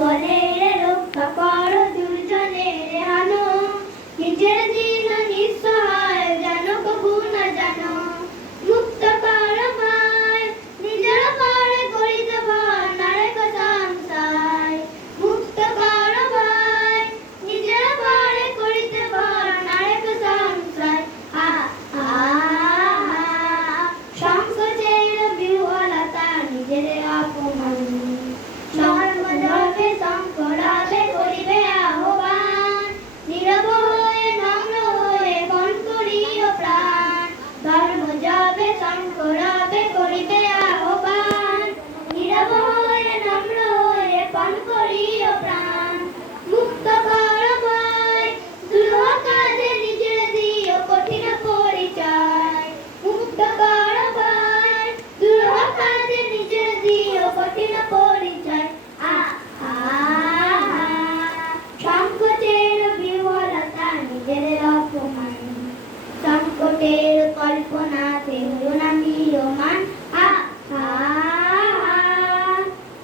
বলে জগতের কল্পনা হলো না মিলমান